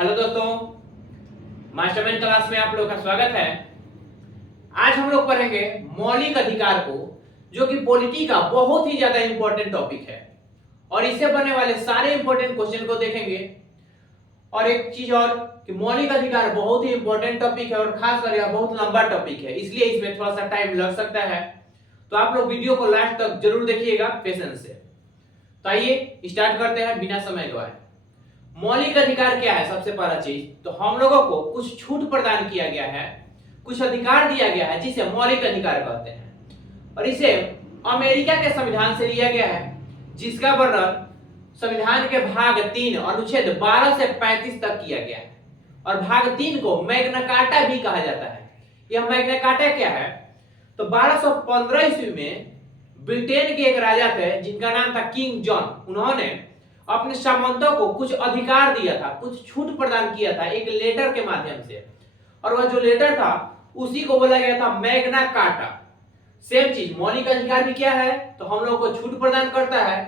Hello दोस्तों, mastermind class में आप लोगों का स्वागत है। आज हम लोग पढ़ेंगे मौलिक अधिकार को, जो कि पॉलिटी का बहुत ही ज्यादा इंपॉर्टेंट टॉपिक है और इससे बनने वाले सारे इंपॉर्टेंट क्वेश्चन को देखेंगे। और एक चीज और कि मौलिक अधिकार बहुत ही इंपॉर्टेंट टॉपिक है और खासकर यह बहुत लंबा टॉपिक है, इसलिए इसमें थोड़ा सा टाइम लग सकता है। तो आप लोग वीडियो को लास्ट तक जरूर देखिएगा पेशेंस से। तो आइए स्टार्ट करते हैं बिना समय गवाए। मौलिक अधिकार क्या है? सबसे पहला चीज तो हम लोगों को कुछ छूट प्रदान किया गया है, कुछ अधिकार दिया गया है जिसे मौलिक अधिकार कहते हैं और इसे अमेरिका के संविधान से लिया गया है, जिसका वर्णन संविधान के भाग 3 अनुच्छेद 12 से 35 तक किया गया है। और भाग 3 को मैग्ना कार्टा भी कहा जाता है। यह मैग्ना कार्टा क्या है? तो 1215 ईस्वी में ब्रिटेन के एक राजा थे जिनका नाम था किंग जॉन। उन्होंने अपने सामंतों को कुछ अधिकार दिया था, कुछ छूट प्रदान किया था एक लेटर के माध्यम से, और वह जो लेटर था उसी को बोला गया था मैग्ना कार्टा। सेम चीज मौलिक अधिकार भी क्या है? तो हम लोग को छूट प्रदान करता है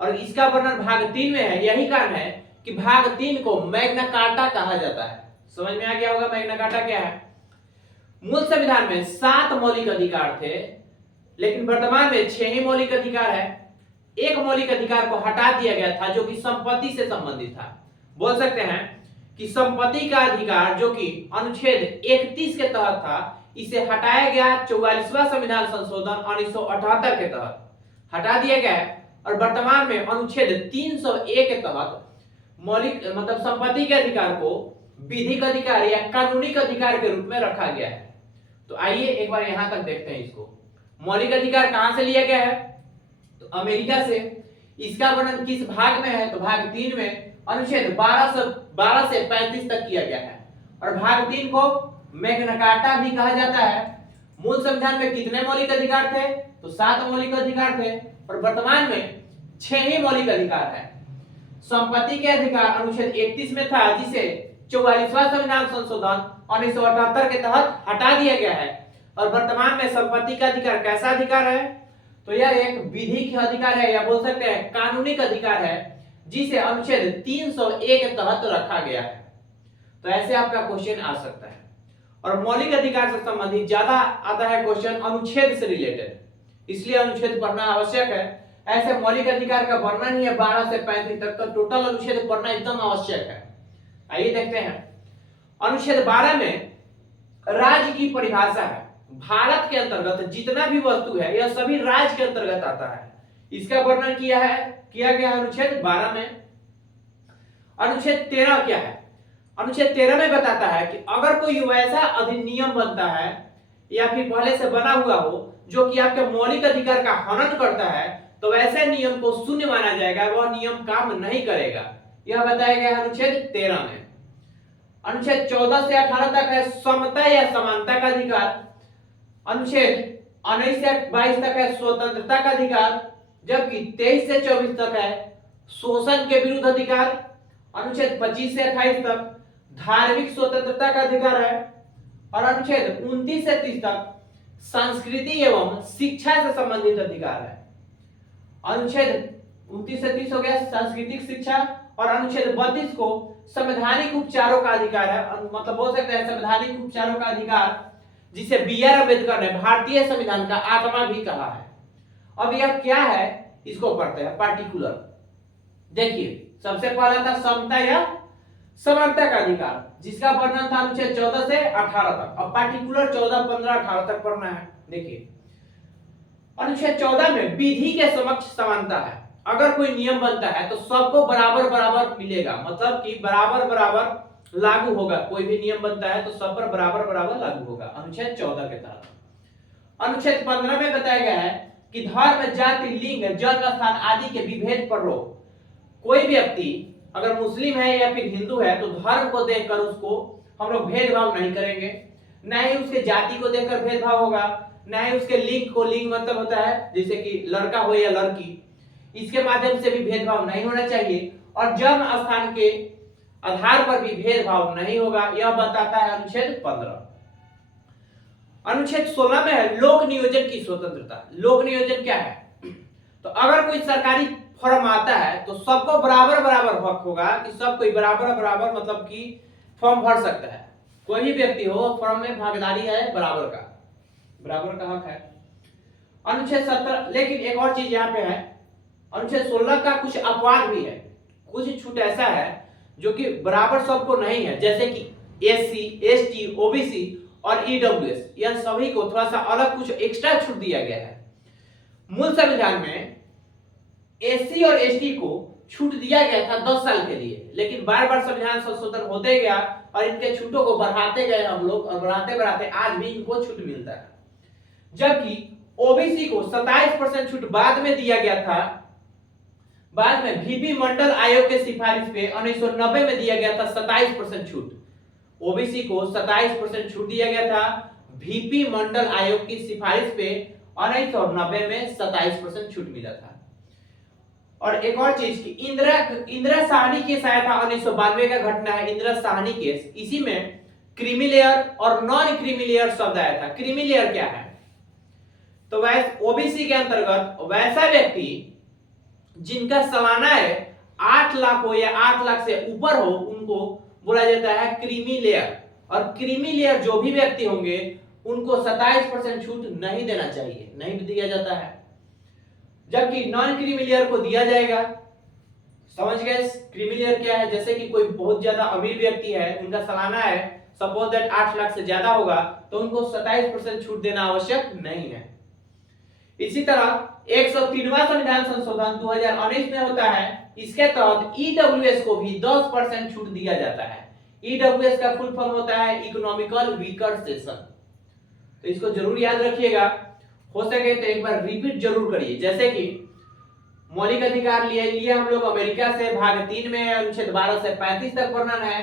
और इसका वर्णन भाग 3 में है। यही कारण है कि भाग 3 को मैग्ना कार्टा कहा जाता है। समझ में आ गया होगा मैग्ना कार्टा क्या है। मूल संविधान में 7 मौलिक अधिकार थे, लेकिन वर्तमान में 6 ही मौलिक अधिकार है। एक मौलिक अधिकार को हटा दिया गया था जो कि संपत्ति से संबंधित था। बोल सकते हैं कि संपत्ति का अधिकार जो कि अनुच्छेद 31 के तहत था, इसे हटाया गया 44वां संविधान संशोधन 1978 के तहत हटा दिया गया है और वर्तमान में अनुच्छेद 301 के तहत मौलिक मतलब संपत्ति के अधिकार को विधिक अधिकार या कानूनी अधिकार के रूप में रखा गया है। तो आइए एक बार यहां तक देखते हैं इसको। मौलिक अधिकार कहां से लिया गया है? तो अमेरिका से। इसका वर्णन किस भाग में है? तो भाग 3 में अनुच्छेद 12 से 35 तक किया गया है और भाग 3 को मैग्ना कार्टा भी कहा जाता है। मूल संविधान में कितने मौलिक अधिकार थे? तो 7 मौलिक अधिकार थे और वर्तमान में 6 ही मौलिक अधिकार है। संपत्ति के अधिकार अनुच्छेद 31 में था, जिसे 44वां संविधान संशोधन 1978 के तहत हटा दिया गया है और वर्तमान में संपत्ति का अधिकार कैसा अधिकार है? तो यह एक विधिक अधिकार है या बोल सकते हैं कानूनी अधिकार है, जिसे अनुच्छेद 301 के तहत रखा गया है। तो ऐसे आपका क्वेश्चन आ सकता है। और मौलिक अधिकार से संबंधित ज्यादा आता है क्वेश्चन अनुच्छेद से रिलेटेड, इसलिए अनुच्छेद पढ़ना आवश्यक है। ऐसे मौलिक अधिकार का वर्णन ही है 12 से 35 तक का टोटल अनुच्छेद पढ़ना एकदम आवश्यक है। आइए देखते हैं। अनुच्छेद 12 में राज्य की परिभाषा है। भारत के अंतर्गत जितना भी वस्तु है यह सभी राज्य के अंतर्गत आता है। इसका वर्णन किया गया अनुच्छेद 12 में। अनुच्छेद 13 क्या है? अनुच्छेद 13 में बताता है कि अगर कोई वैसा अधिनियम बनता है या फिर पहले से बना हुआ हो जो कि आपके मौलिक अधिकार का हनन करता है, तो वैसे नियम को शून्य माना जाएगा, वह नियम काम नहीं करेगा। यह बताया गया अनुच्छेद 13 में। अनुच्छेद 14 से 18 तक है समता या समानता का अधिकार। अनुच्छेद 19 से 22 तक है स्वतंत्रता का अधिकार, जबकि 23 से 24 तक है शोषण के विरुद्ध अधिकार। अनुच्छेद 25 से 28 तक धार्मिक स्वतंत्रता का अधिकार है और अनुच्छेद 29 से 30 तक संस्कृति एवं शिक्षा से संबंधित अधिकार है। अनुच्छेद 29 से 30 हो गया सांस्कृतिक शिक्षा और अनुच्छेद 32 को संवैधानिक उपचारों का अधिकार है, मतलब बोल सकते हैं संवैधानिक उपचारों का अधिकार, जिसे B.R. अम्बेडकर ने भारतीय संविधान का आत्मा भी कहा है। अब यह क्या है इसको पढ़ते हैं पार्टिकुलर। देखिए सबसे पहला था समता या समानता का अधिकार, जिसका वर्णन था अनुच्छेद 14 से 18 तक। अब पार्टिकुलर 14, 15, 18 तक पढ़ना है। देखिए अनुच्छेद 14 में विधि के समक्ष समानता है। अगर कोई नियम बनता है तो सबको बराबर बराबर मिलेगा, मतलब कि बराबर बराबर लागू होगा। कोई भी नियम बनता है तो सब पर बराबर बराबर लागू होगा अनुच्छेद 14 के तहत। अनुच्छेद 15 में बताया गया है कि धर्म, जाति, लिंग, जन्म स्थान आदि के विभेद पर रोक। कोई व्यक्ति अगर मुस्लिम है या फिर हिंदू है तो धर्म को देखकर उसको हम लोग भेदभाव नहीं करेंगे, न ही उसके जाति को देखकर भेदभाव होगा, न ही उसके लिंग को, लिंग मतलब होता है जैसे कि लड़का हो या लड़की, इसके माध्यम से भी भेदभाव नहीं होना चाहिए और जन्म स्थान के आधार पर भी भेदभाव नहीं होगा। यह बताता है अनुच्छेद 15। अनुच्छेद 16 में है लोक नियोजन की स्वतंत्रता। लोक नियोजन क्या है? तो अगर कोई सरकारी फॉर्म आता है तो सबको बराबर बराबर हक होगा कि सब कोई बराबर बराबर मतलब कि फॉर्म भर सकता है। कोई भी व्यक्ति हो फॉर्म में भागीदारी है बराबर का हक है। अनुच्छेद 17 लेकिन एक और चीज यहाँ पे है, अनुच्छेद 16 का कुछ अपवाद भी है, कुछ छूट ऐसा है जो कि बराबर सबको नहीं है, जैसे कि एससी, एसटी, ओबीसी और ईडब्ल्यूएस, यह सभी को थोड़ा सा अलग कुछ एक्स्ट्रा छूट दिया गया है। मूल संविधान में एससी और एसटी को छूट दिया गया था 10 साल के लिए, लेकिन बार बार संविधान संशोधन होते गया और इनके छूटों को बढ़ाते गए हम लोग, और बढ़ाते बढ़ाते आज भी इनको छूट मिलता है। जबकि ओबीसी को 27% छूट बाद में दिया गया था, बाद में वीपी मंडल आयोग के सिफारिश पे 1990 में दिया गया था 27% छूट। ओबीसी को 27% छूट दिया गया था, वीपी मंडल आयोग की सिफारिश पे 1990 में 27% छूट मिला था। और एक और चीज कि इंदिरा साहनी केस आया था 1992 का घटना है, इंदिरा साहनी केस। इसी में क्रीमी लेयर और नॉन क्रीमी लेयर शब्द आया था। क्रीमी लेयर क्या है? तो वैसे ओबीसी के अंतर्गत वैसा व्यक्ति जिनका सालाना है 8 लाख हो या 8 लाख से ऊपर हो, उनको बोला जाता है क्रीमी लेयर। और क्रीमी लेयर जो भी व्यक्ति होंगे उनको 27% छूट नहीं देना चाहिए, नहीं दिया जाता है, जबकि नॉन क्रीमी लेयर को दिया जाएगा। समझ गए क्रीमी लेयर क्या है? जैसे कि कोई बहुत ज्यादा अमीर व्यक्ति है, उनका सालाना है सपोज दैट 8 लाख से ज्यादा होगा, तो उनको 27% छूट देना आवश्यक नहीं है। इसी तरह 103वां संविधान संशोधन 2019 में होता है, इसके तहत ईडब्ल्यूएस को भी 10% छूट दिया जाता है। ईडब्ल्यूएस का फुल फॉर्म होता है इकोनॉमिकल वीकर सेक्शन, तो इसको जरूर याद रखिएगा। हो सके तो एक बार रिपीट जरूर करिए। जैसे कि मौलिक अधिकार लिए हम लोग अमेरिका से, भाग 3 में अनुच्छेद 12 से 35 तक वर्णन है।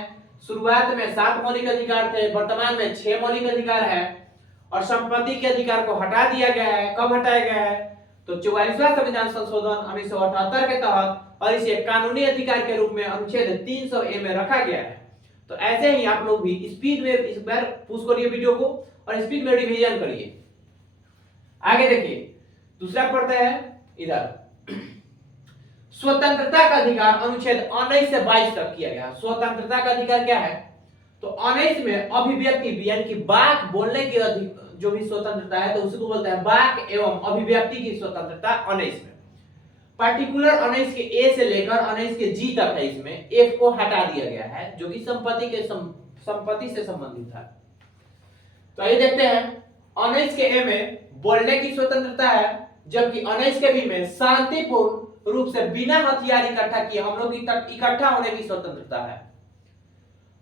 शुरुआत में 7 मौलिक अधिकार थे, वर्तमान में 6 मौलिक अधिकार है, और संपत्ति के अधिकार को हटा दिया गया है। कब हटाया गया है? तो 44वां संविधान संशोधन 1978 के तहत, और इसे कानूनी अधिकार के रूप में अनुच्छेद 300A में रखा गया है। तो ऐसे ही आप लोग भी स्पीड में इस बार पुश करिए वीडियो को और स्पीड में रिवीजन करिए। आगे देखिए, दूसरा पढ़ते हैं इधर, स्वतंत्रता का अधिकार अनुच्छेद 19 से 22 तक किया गया। स्वतंत्रता का अधिकार क्या है? तो 19 में अभिव्यक्ति यानी कि वाक बोलने की जो भी स्वतंत्रता है, तो उसको बोलते हैं वाक एवं अभिव्यक्ति की स्वतंत्रता 19 में। पार्टिकुलर 19 के ए से लेकर 19 के जी तक है, इसमें एफ को हटा दिया गया है जो कि संपत्ति से संबंधित था। तो आइए देखते हैं, 19 के ए में बोलने की स्वतंत्रता है, जबकि 19 के बी में शांतिपूर्ण रूप से बिना हथियार इकट्ठा किए हम लोग इकट्ठा होने की स्वतंत्रता है।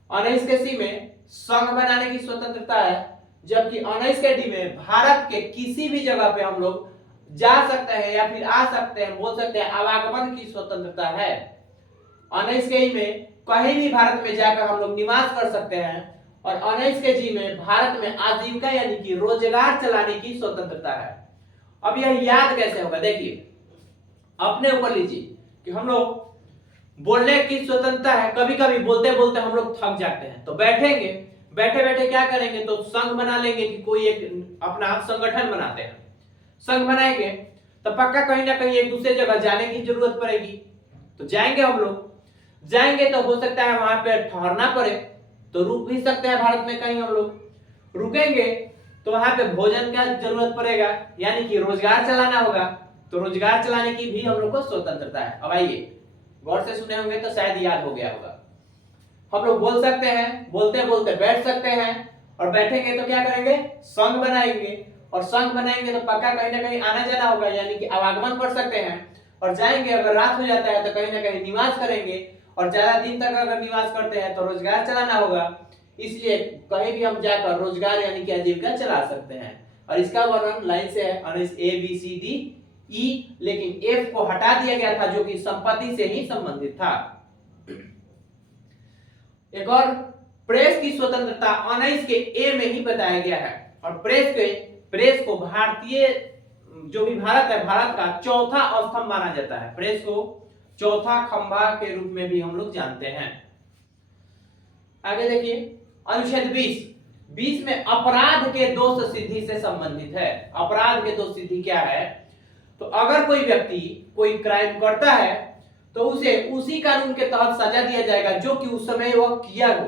19 के सी में संघ बनाने की स्वतंत्रता है, जबकि 19 के डी में भारत के किसी भी जगह पे हम लोग जा सकते हैं या फिर आ सकते हैं, बोल सकते हैं, आवागमन की स्वतंत्रता है। 19 के ई में कहीं भी भारत में जाकर हम लोग निवास कर सकते हैं, और 19 के जी में भारत में आजीविका यानी कि रोजगार चलाने की स्वतंत्रता है। अब यह याद कैसे होगा? देखिए, अपने ऊपर लीजिए कि हम लोग बोलने की स्वतंत्रता है, कभी कभी बोलते बोलते हम लोग थक जाते हैं, तो बैठेंगे, बैठे बैठे क्या करेंगे, तो संघ बना लेंगे कि कोई एक अपना संगठन बनाते हैं। संघ बनाएंगे तो पक्का कहीं ना कहीं एक दूसरे जगह जाने की जरूरत पड़ेगी, तो जाएंगे हम लोग। जाएंगे तो हो सकता है वहां पे ठहरना पड़े, तो रुक भी सकते हैं भारत में कहीं हम लोग। रुकेंगे तो वहां पे भोजन का जरूरत पड़ेगा, यानी कि रोजगार चलाना होगा, तो रोजगार चलाने की भी हम लोग को स्वतंत्रता है। अब आइए, गौर से सुने होंगे तो शायद याद हो गया होगा। हम लोग बोल सकते हैं, बोलते बोलते बैठ सकते हैं, और बैठेंगे तो क्या करेंगे, संघ बनाएंगे, और संघ बनाएंगे तो पक्का कहीं ना कहीं आना जाना होगा, यानी कि आवागमन कर सकते हैं। और जाएंगे, अगर रात हो जाता है तो कहीं ना कहीं निवास करेंगे, और ज्यादा दिन तक अगर निवास करते हैं तो रोजगार चलाना होगा, इसलिए कहीं भी हम जाकर रोजगार यानी कि आजीविका चला सकते हैं। और इसका वर्णन लाइन से है, A B C D E, लेकिन एफ को हटा दिया गया था जो कि संपत्ति से ही संबंधित था। एक और, प्रेस की स्वतंत्रता 19 के ए में ही बताया गया है, और प्रेस को भारतीय जो भी भारत है, भारत का चौथा स्तंभ माना जाता है। प्रेस को चौथा खंभा के रूप में भी हम लोग जानते हैं। आगे देखिए, अनुच्छेद 20 में अपराध के दोष सिद्धि से संबंधित है। अपराध के दोष सिद्धि क्या है? तो अगर कोई व्यक्ति कोई क्राइम करता है तो उसे उसी कानून के तहत सजा दिया जाएगा जो कि उस समय वह किया हो।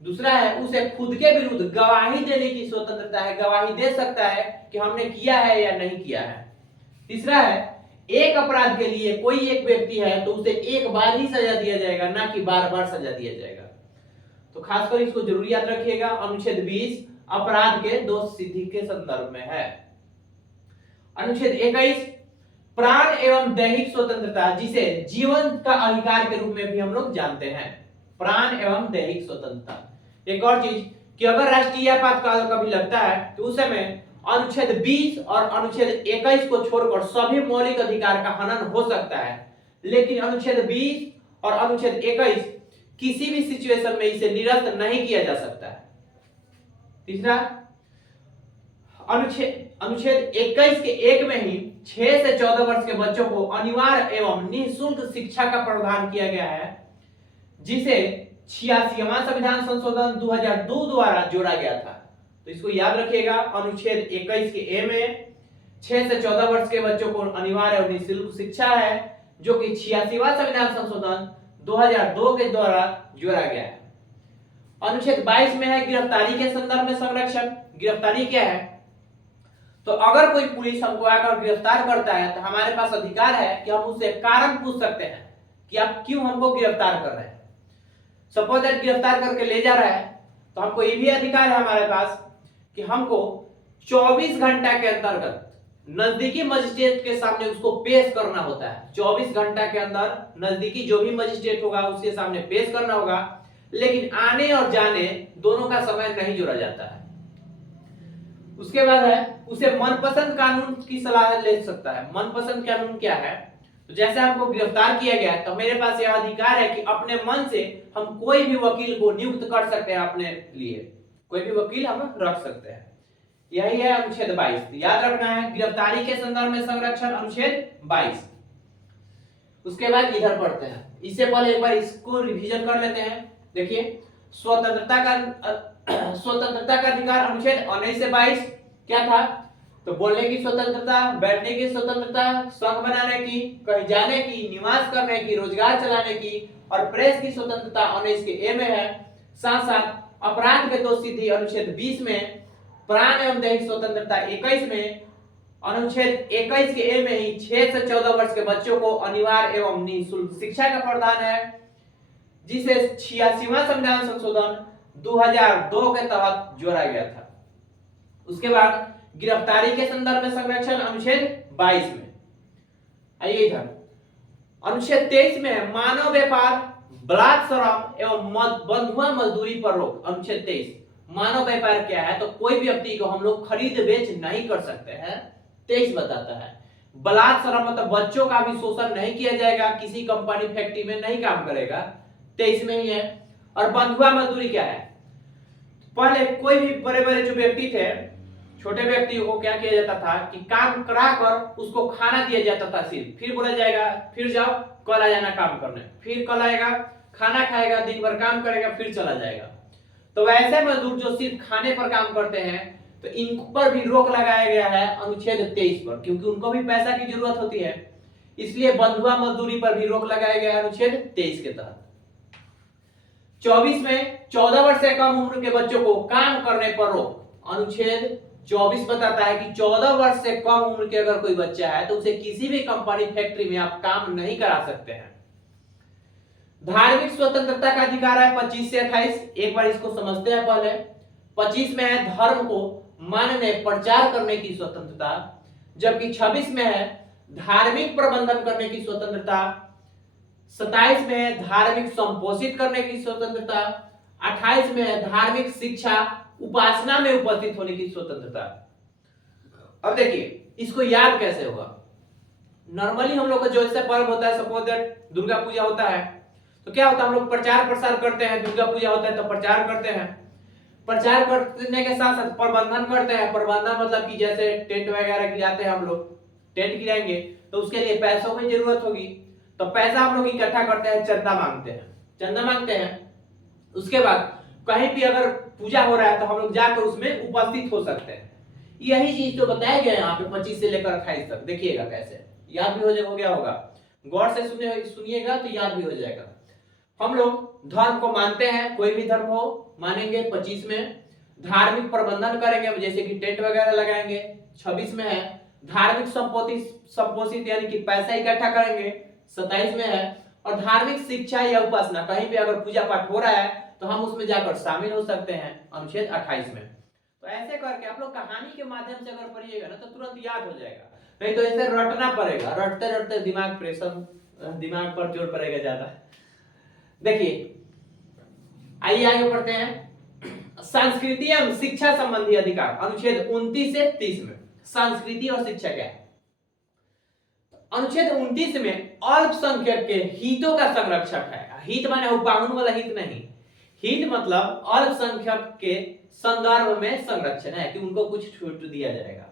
दूसरा है, उसे खुद के विरुद्ध गवाही देने की स्वतंत्रता है, गवाही दे सकता है कि हमने किया है या नहीं किया है। तीसरा है, एक अपराध के लिए कोई एक व्यक्ति है तो उसे एक बार ही सजा दिया जाएगा, ना कि बार बार सजा दिया जाएगा। तो खासकर इसको जरूर याद रखिएगा, अनुच्छेद 20 अपराध के दोष सिद्धि के संदर्भ में है। अनुच्छेद 21 प्राण एवं दैहिक स्वतंत्रता, जिसे जीवन का अधिकार के रूप में भी हम लोग जानते हैं। प्राण एवं दैहिक स्वतंत्रता। एक और चीज कि अगर राष्ट्रीय आपातकाल कभी लगता है तो उस समय अनुच्छेद 20 और अनुच्छेद 21 को छोड़कर सभी मौलिक अधिकार का हनन हो सकता है, लेकिन अनुच्छेद 20 और अनुच्छेद 21 किसी भी सिचुएशन में इसे निरस्त नहीं किया जा सकता है। तीसरा, अनुच्छेद 21 के 1 में ही 6 से 14 वर्ष के बच्चों को अनिवार्य एवं निःशुल्क शिक्षा का प्रावधान किया गया है, जिसे 86वां संविधान संशोधन 2002 द्वारा जोड़ा गया था। तो इसको याद रखिएगा, अनुच्छेद 21 के ए में 6 से 14 वर्ष के बच्चों को अनिवार्य और निःशुल्क शिक्षा है, जो कि 86वां संविधान संशोधन 2002 के द्वारा जोड़ा गया है। अनुच्छेद 22 में है गिरफ्तारी के संदर्भ में संरक्षण। गिरफ्तारी क्या है? तो अगर कोई पुलिस हमको आकर गिरफ्तार करता है तो हमारे पास अधिकार है कि हम उससे कारण पूछ सकते हैं कि आप क्यों हमको गिरफ्तार कर रहे हैं। सपोज दैट गिरफ्तार करके ले जा रहा है तो हमको ये भी अधिकार है हमारे पास कि हमको 24 घंटा के अंतर्गत नजदीकी मजिस्ट्रेट के सामने उसको पेश करना होता है। 24 घंटा के अंदर नजदीकी जो भी मजिस्ट्रेट होगा उसके सामने पेश करना होगा, लेकिन आने और जाने दोनों का समय नहीं जोड़ा जाता है। उसके बाद है उसे मनपसंद कानून की सलाह ले सकता है। मनपसंद कानून क्या है? तो जैसे हमको गिरफ्तार किया गया तो मेरे पास यह अधिकार है कि अपने मन से हम कोई भी वकील को नियुक्त कर सकते हैं, अपने लिए कोई भी वकील हम रख सकते हैं। यही है अनुच्छेद 22। याद रखना है गिरफ्तारी के संदर्भ में संरक्षण, अनुच्छेद 22। उसके बाद इधर पढ़ते हैं, इससे पहले एक बार इसको रिवीजन कर लेते हैं। देखिए, स्वतंत्रता का अधिकार, अनुच्छेद 19 से 22 क्या था? तो बोलने की स्वतंत्रता, बैठने की स्वतंत्रता, संघ बनाने की, कहीं जाने की, निवास करने की, रोजगार चलाने की, और प्रेस की स्वतंत्रता 19 के ए में है। साथ साथ अपराध के दोष सिद्धि अनुच्छेद 20 में, प्राण एवं दैहिक स्वतंत्रता 21 में, अनुच्छेद 21 के ए में ही 6 से 14 वर्ष के बच्चों को अनिवार्य एवं निःशुल्क शिक्षा का प्रावधान है, जिसे 86वां संविधान संशोधन 2002 के तहत जोड़ा गया था। उसके बाद गिरफ्तारी के संदर्भ में संरक्षण, अनुच्छेद 22 में। आइए इधर, अनुच्छेद 23 में है मानव व्यापार, बलात्कार एवं बंधुआ मजदूरी पर रोक। अनुच्छेद 23 मानव व्यापार क्या है? तो कोई व्यक्ति को हम लोग खरीद बेच नहीं कर सकते हैं, 23 बताता है। बलात्कार मतलब बच्चों का भी शोषण नहीं किया जाएगा, किसी कंपनी फैक्ट्री में नहीं काम करेगा, 23 में ही है। और बंधुआ मजदूरी क्या है? पहले कोई भी बड़े बड़े जो व्यक्ति थे, छोटे व्यक्ति को क्या किया जाता था कि काम कराकर उसको खाना दिया जाता था सिर्फ, फिर बोला जाएगा फिर जाओ कल आ जाना काम करने, फिर कल आएगा, खाना खाएगा, दिन भर काम करेगा, फिर चला जाएगा। तो वैसे मजदूर जो सिर्फ खाने पर काम करते हैं तो इन पर भी रोक लगाया गया है अनुच्छेद 23 पर, क्योंकि उनको भी पैसा की जरूरत होती है, इसलिए बंधुआ मजदूरी पर भी रोक लगाया गया है अनुच्छेद 23 के तहत। 24 में 14 वर्ष से कम उम्र के बच्चों को काम करने पर रोक। अनुच्छेद 24 बताता है कि 14 वर्ष से कम उम्र के अगर कोई बच्चा है तो उसे किसी भी कंपनी फैक्ट्री में आप काम नहीं करा सकते हैं। धार्मिक स्वतंत्रता का अधिकार है 25 से 28। एक बार इसको समझते हैं पहले। 25 में है धर्म को मानने प्रचार करने की स्वतंत्रता, जबकि 26 में है धार्मिक प्रबंधन करने की स्वतंत्रता, 27 में है धार्मिक संपोषित करने की स्वतंत्रता, 28 में है धार्मिक शिक्षा उपासना में उपस्थित होने की स्वतंत्रता। अब देखिए इसको याद कैसे होगा। नॉर्मली हम लोग का जो ऐसा पर्व होता है, सपोज दैट दुर्गा पूजा होता है, तो क्या होता है हम लोग प्रचार प्रसार करते हैं। दुर्गा पूजा होता है तो प्रचार करते हैं, प्रचार करने के साथ साथ प्रबंधन करते हैं। प्रबंधन मतलब कि जैसे टेंट वगैरह गिराते हैं, हम लोग टेंट गिराएंगे तो उसके लिए पैसों की जरूरत होगी, तो पैसा हम लोग इकट्ठा करते हैं, चंदा मांगते हैं। उसके बाद कहीं भी अगर पूजा हो रहा है तो हम लोग जाकर उसमें उपस्थित हो सकते हैं। यही चीज तो बताया गया है यहाँ पे 25 से लेकर 28 तक। देखिएगा कैसे याद भी हो गया होगा, गौर से सुनिएगा तो याद भी हो जाएगा। हम लोग धर्म को मानते हैं, कोई भी धर्म हो मानेंगे 25 में। धार्मिक प्रबंधन करेंगे जैसे कि टेंट वगैरह लगाएंगे 26 में है। धार्मिक संपोषित यानी कि पैसा इकट्ठा करेंगे 27 में है। और धार्मिक शिक्षा या उपासना, कहीं भी अगर पूजा पाठ हो रहा है तो हम उसमें जाकर शामिल हो सकते हैं, अनुच्छेद 28 में। तो ऐसे करके आप लोग कहानी के माध्यम से अगर पढ़िएगा ना तो तुरंत याद हो जाएगा, नहीं तो ऐसे रटना पड़ेगा, रटते रटते दिमाग दिमाग पर जोर पड़ेगा ज्यादा। देखिए आइए आगे बढ़ते हैं। संस्कृति एवं शिक्षा संबंधी अधिकार, अनुच्छेद 29 से 30 में संस्कृति और शिक्षा क्या है। अनुच्छेद 29 में अल्पसंख्यक के हितों का संरक्षक है। हित माने उपागुन वाला हित नहीं, हित मतलब अल्पसंख्यक के संदर्भ में संरक्षण है कि उनको कुछ छूट दिया जाएगा।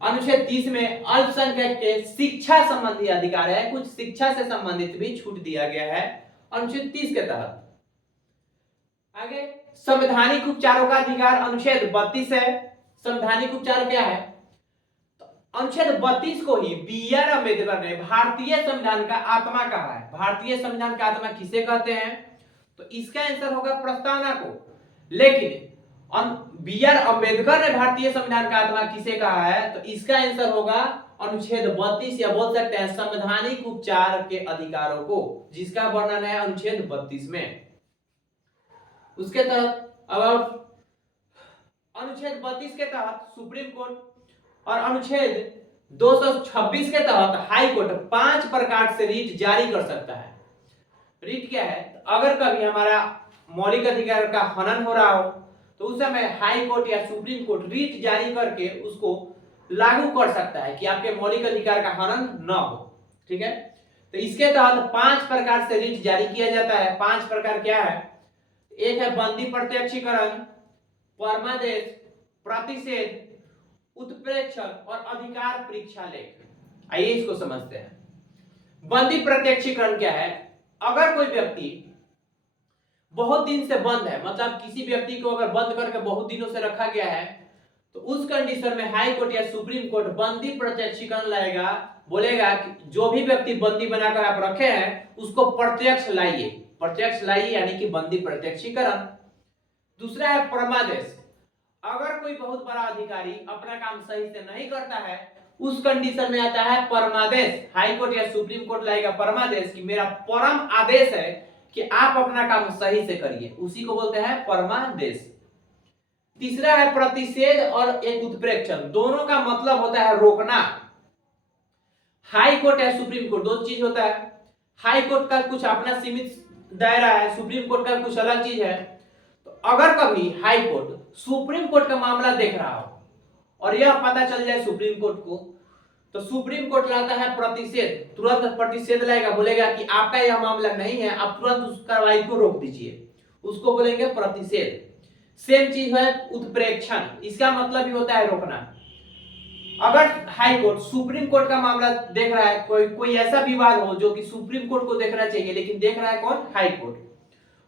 अनुच्छेद 30 में अल्पसंख्यक के शिक्षा संबंधी अधिकार है, कुछ शिक्षा से संबंधित भी छूट दिया गया है अनुच्छेद 30 के तहत। आगे संवैधानिक उपचारों का अधिकार अनुच्छेद 32 है। संवैधानिक उपचार क्या है? अनुच्छेद 32 को ही बी.आर. अम्बेडकर ने भारतीय संविधान का आत्मा कहा है। भारतीय संविधान का आत्मा किसे कहते हैं? तो इसका आंसर होगा प्रस्तावना को। लेकिन बी.आर. अम्बेडकर ने भारतीय संविधान का आत्मा किसे कहा है? तो इसका आंसर होगा अनुच्छेद 32 या बोल सकते हैं संवैधानिक उपचार के अधिकारों को, जिसका वर्णन है अनुच्छेद 32 में। उसके तहत अब अनुच्छेद 32 के तहत सुप्रीम कोर्ट और अनुच्छेद 226 के तहत हाई कोर्ट 5 प्रकार से रीट जारी कर सकता है। रीट क्या है? अगर कभी हमारा मौलिक अधिकार का हनन हो रहा हो तो उस समय हाई कोर्ट या सुप्रीम कोर्ट रीट जारी करके उसको लागू कर सकता है कि आपके मौलिक अधिकार का हनन न हो। ठीक है, तो इसके तहत 5 प्रकार से रीट जारी किया जाता है। 5 प्रकार क्या है? एक है बंदी प्रत्यक्षीकरण, परमादेश, प्रतिषेध, उत्प्रेक्षण और अधिकार परीक्षा लेख। आइए इसको समझते हैं। बंदी प्रत्यक्षीकरण क्या है? अगर कोई व्यक्ति बहुत दिन से बंद है, मतलब किसी व्यक्ति को अगर बंद करके बहुत दिनों से रखा गया है, तो उस कंडीशन में हाई कोर्ट या सुप्रीम कोर्ट बंदी प्रत्यक्षीकरण लाएगा, बोलेगा कि जो भी व्यक्ति बंदी बनाकर आप रखे हैं उसको प्रत्यक्ष लाइए। प्रत्यक्ष लाइए यानी कि बंदी प्रत्यक्षीकरण। दूसरा है परमादेश। अगर कोई बहुत बड़ा अधिकारी अपना काम सही से नहीं करता है, उस कंडीशन में आता है परमादेश। हाई कोर्ट या सुप्रीम कोर्ट लाएगा परमादेश कि मेरा परम आदेश है कि आप अपना काम सही से करिए, उसी को बोलते हैं परमादेश। तीसरा है प्रतिषेध और एक उत्प्रेक्षण। दोनों का मतलब होता है रोकना। हाई कोर्ट या सुप्रीम कोर्ट दो चीज होता है। हाई कोर्ट का कुछ अपना सीमित दायरा है, सुप्रीम कोर्ट का कुछ अलग चीज है। तो अगर कभी हाई कोर्ट सुप्रीम कोर्ट का मामला देख रहा हो और यह पता चल जाए सुप्रीम कोर्ट को, तो सुप्रीम कोर्ट लाता है प्रतिषेध। तुरंत प्रतिषेध लाएगा, बोलेगा कि आपका यह मामला नहीं है, आप तुरंत उस कार्रवाई को रोक दीजिए, उसको बोलेंगे प्रतिषेध। सेम चीज है उत्प्रेक्षण। इसका मतलब भी होता है रोकना। अगर हाई कोर्ट सुप्रीम कोर्ट का मामला देख रहा है, कोई ऐसा विवाद हो जो कि सुप्रीम कोर्ट को देखना चाहिए लेकिन देख रहा है कौन? High court.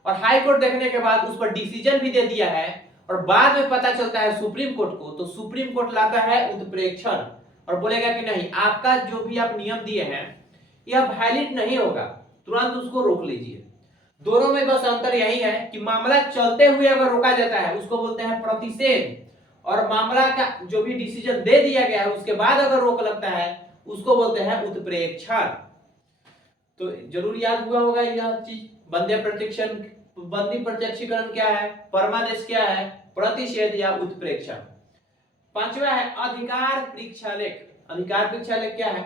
और हाई कोर्ट देखने के बाद उस पर डिसीजन भी दे दिया है और बाद में पता चलता है सुप्रीम कोर्ट को, तो सुप्रीम कोर्ट लाता है उत्प्रेक्षण और बोलेगा कि नहीं, आपका जो भी आप नियम दिए हैं यह वैलिड नहीं होगा, तुरंत उसको रोक लीजिए। दोनों में बस अंतर यही है कि मामला चलते हुए अगर रोका जाता है उसको बोलते हैं प्रतिषेध, और मामला का जो भी डिसीजन दे दिया गया है उसके बाद अगर रोक लगता है उसको बोलते हैं उत्प्रेक्षण। तो जरूर याद हुआ होगा यह चीज। बंदी प्रत्यक्षीकरण क्या है, परमादेश क्या है, प्रतिषेध या उत्प्रेक्षण। पांचवा है अधिकार परीक्षा लेख। अधिकार परीक्षा लेख क्या है?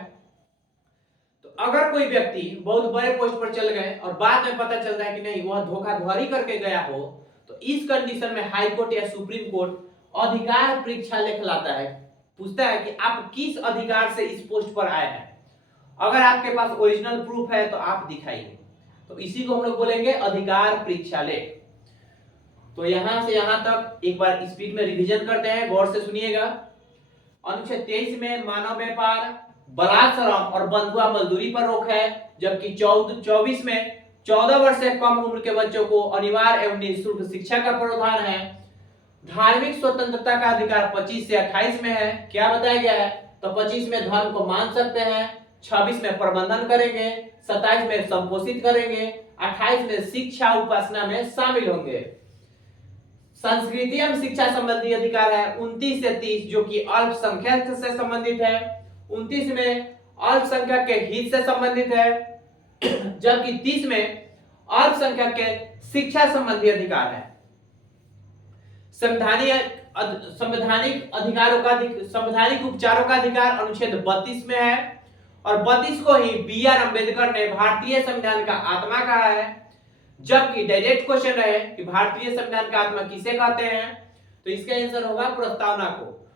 तो अगर कोई व्यक्ति बहुत बड़े पोस्ट पर चल गए और बाद में पता चलता है कि नहीं वह धोखाधड़ी करके गया हो, तो इस कंडीशन में हाई कोर्ट या सुप्रीम कोर्ट अधिकार परीक्षा लेख लाता है, पूछता है कि आप किस अधिकार से इस पोस्ट पर आए हैं। अगर आपके पास ओरिजिनल प्रूफ है तो आप दिखाइए, तो इसी को हम लोग बोलेंगे अधिकार परीक्षा लेख। तो यहां से यहां तक एक बार स्पीड में रिवीजन करते हैं, गौर से सुनिएगा। अनुच्छेद 23 में मानव व्यापार, बलात्कार और बंधुआ मजदूरी पर रोक है, जबकि 24 में 14 वर्ष से कम उम्र के बच्चों को अनिवार्य एवं निःशुल्क शिक्षा का प्रावधान है। धार्मिक स्वतंत्रता का अधिकार 25 से 28 में है। क्या बताया गया है? तो 25 में धर्म को मान सकते हैं, 26 में प्रबंधन करेंगे, 27 में संपोषित करेंगे, 28 में शिक्षा उपासना में शामिल होंगे। संस्कृति एवं शिक्षा संबंधी अधिकार है 29 से 30 जो कि अल्पसंख्यक से संबंधित है। 29 में अल्पसंख्यक के हित से संबंधित है, जबकि 30 में अल्पसंख्यक के शिक्षा संबंधी अधिकार है। संवैधानिक अधिकारों का संवैधानिक उपचारों का अधिकार अनुच्छेद 32 में है और 32 को ही B.R. अम्बेडकर ने भारतीय संविधान का आत्मा कहा है। जबकि डायरेक्ट क्वेश्चन है कि भारतीय संविधान का आत्मा किसे कहते हैं, तो इसका आंसर होगा प्रस्तावना को।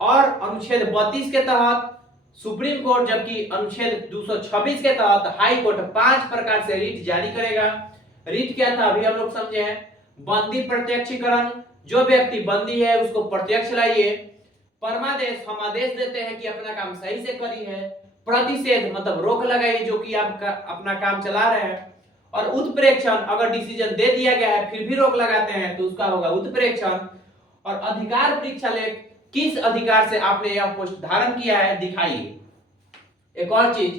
और अनुच्छेद 32 के तहत सुप्रीम कोर्ट, जबकि अनुच्छेद 226 के तहत हाई कोर्ट 5 प्रकार से रीट जारी करेगा। रीट क्या था अभी हम लोग समझे हैं। बंदी प्रत्यक्षीकरण, जो व्यक्ति बंदी है उसको प्रत्यक्ष लाइए। परमादेश, हम आदेश देते हैं कि अपना काम सही से करिए। प्रतिषेध मतलब रोक लगाइए जो कि आप अपना काम चला रहे हैं। और उत्प्रेक्षण, अगर डिसीजन दे दिया गया है फिर भी रोक लगाते हैं तो उसका होगा उत्प्रेक्षण। और अधिकार परीक्षा लेख, किस अधिकार से आपने यह पोस्ट धारण किया है दिखाइए। एक और चीज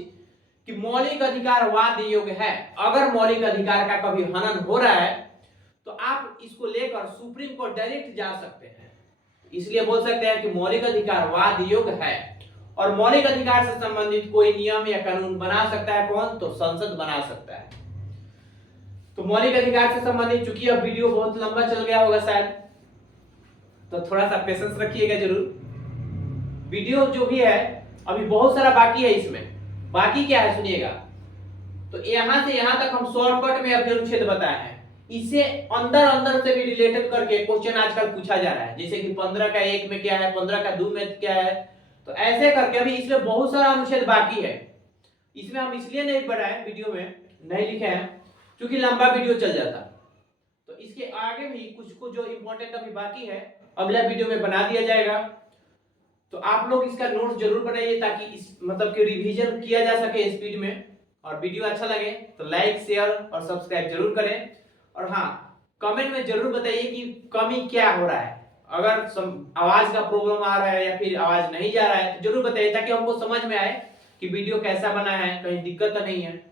कि मौलिक अधिकार वाद योग्य है। अगर मौलिक अधिकार का कभी हनन हो रहा है तो आप इसको लेकर सुप्रीम कोर्ट डायरेक्ट जा सकते हैं। इसलिए बोल सकते हैं कि मौलिक अधिकार वाद योग्य है। और मौलिक अधिकार से संबंधित कोई नियम या कानून बना सकता है कौन? तो संसद बना सकता है। तो मौलिक अधिकार से संबंधित, चूंकि अब वीडियो बहुत लंबा चल गया होगा शायद, तो थोड़ा सा पेशेंस रखिएगा जरूर। वीडियो जो भी है अभी बहुत सारा बाकी है। इसमें बाकी क्या है सुनिएगा। तो यहां से यहां तक हम शॉर्टकट में अभी अनुच्छेद बताए हैं। इसे अंदर अंदर से भी रिलेटेड करके क्वेश्चन आजकल पूछा जा रहा है, जैसे कि 15 का 1 में क्या है, 15 का 2 में क्या है। तो ऐसे करके अभी इसमें बहुत सारा अनुच्छेद बाकी है। इसमें हम इसलिए नहीं पढ़ाए, वीडियो में नहीं लिखे हैं क्योंकि लंबा वीडियो चल जाता। तो इसके आगे भी कुछ जो इंपॉर्टेंट अभी बाकी है अगला वीडियो में बना दिया जाएगा। तो आप लोग इसका नोट्स जरूर बनाइए ताकि इस मतलब कि रिवीजन किया जा सके स्पीड में। और वीडियो अच्छा लगे तो लाइक, शेयर और सब्सक्राइब जरूर करें। और हाँ, कमेंट में जरूर बताइए कि कमी क्या हो रहा है। अगर आवाज का प्रॉब्लम आ रहा है या फिर आवाज नहीं जा रहा है तो जरूर बताइए ताकि हमको समझ में आए कि वीडियो कैसा बना है, कहीं दिक्कत तो नहीं है।